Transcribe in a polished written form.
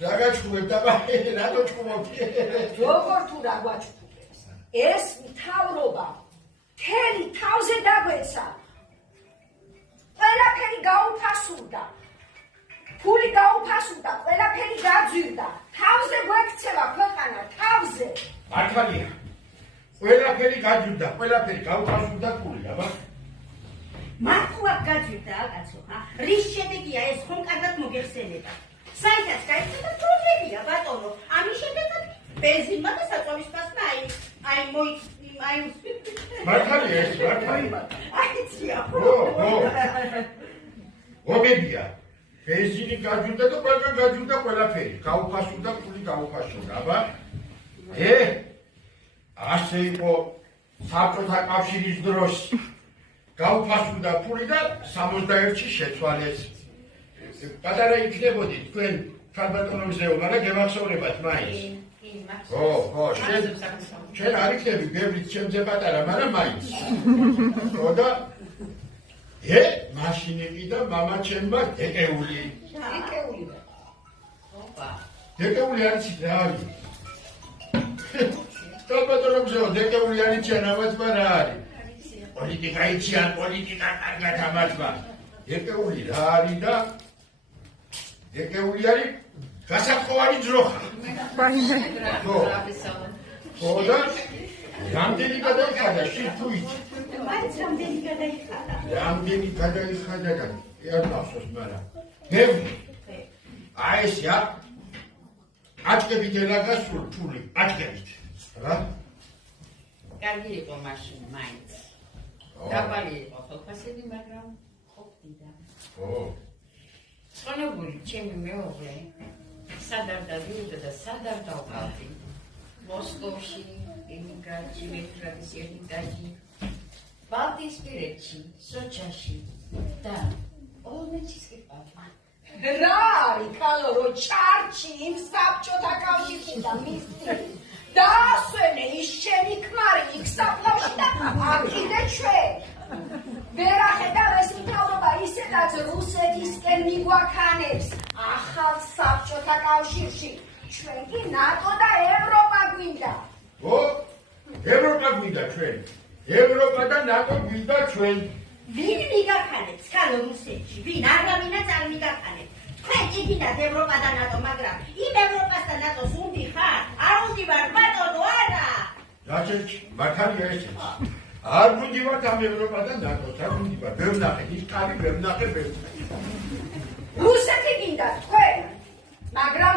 Ragačkuveb, radočkumovki. Როგორ თუ რა გვაჩქუბებს? ეს მთავრობა მთელი თავზე დაგვეცა. ყველაფერი გაუფასურდა. ფული გაუფასურდა, ყველაფერი გაძვირდა. თავზე გვექცევა ქვეყანა, თავზე. მართალია. ყველაფერი გაძვირდა, ყველაფერი გაუფასურდა ფული, აბა. მართლა გაძვირდა, კაცო, რის შედეგია ეს ხომ კარგად მოგეხსენება? საერთოდ გაიქცა პრობლემია, ბატონო. ამის შედეგად ბენზინმა და საწვავის პასმა აი მართალია ეს, მართალია. აიცია. მოგებია. ბენზინი გაძვირდა და ყველგან გაძვირდა ყველაფერი. გაუფასურდა ფული, გაუფასურდა, აბა. ასე იყო საბჭოთა კავშირის დროს. გაუფასურდა ფული და 61-ში შეცვალეს. პატარა იქნებოდი თქვენ ქალბატონებზეო, მაგრამ გემახსოვრებათ მაინც. ხო, შენ არ იქნები ბევრიც ჩემზე პატარა, მაგრამ მაინც. ხო და მაშინ იყიდა მამა ჩემმა დეკეული. იკეული. დეკეული არის რა არის? ქალბატონებზეო, დეკეული არის ამათმა რა არის? პოლიტიკა იციან, პოლიტიკა კარგად ამათმა. დეკეული რა არის და დეკეული არის გასათხოვარი ძროხა. ხო და რამდენი გადაიხადა შენ იცი? მაინც რამდენი გადაიხადა? რამდენი გადაიხადა და არ მახსოვს, მაგრამ ბევრი. აი ეს აჭკებით ელა გასულ ფული, აჭკებით. რა? კარგი იყო მაშინ მაინც. დაბალი იყო ხელფასები, მაგრამ ყოფდიდა. ხონებული ჩემი მეუღლე სად არ დავიუდა და სად არ დავყავდი. მოსკოვში, ემიგრაცი, მეტრადის ემიგრაცი, ბალტიისპირეთში, სოჩაში და ოლმეჩის კიპარმა. რა არის კალო რო ჩარჩი იმ საბჭოთა კავშირში და მისცი დაასვენე ის შენი ქმარი იქ საფლავში და აკიდე ჩვენ. ვერ ახედავ ეს მთავრობა ისედაც რუსეთისკენ მიგვაქანებს ახალ საბჭოთა კავშირში. ჩვენ კი ნატო და ევროპა გვინდა. ევროპა გვინდა ჩვენ. ევროპა და ნატო გვინდა ჩვენ. ვინ მიგაქანებს კალო რუსეთში? ვინ? არავინაც არ მიგაქანებს. თქვენ იგინათ ევროპა და ნატო, მაგრამ იმ ევროპას და ნატოს უნდი ხარ? არ უნდივარ, ბატონო, არა! რაჭეჭ, მართალია ეს. არ უნდივართ ამ ევროპა და ნატოს, არ უნდივართ. ვერ ვნახე, ის კარი ვერ ვნახე, ვერ ვნახე. რუსეთი გინდა თქვენ, მაგრამ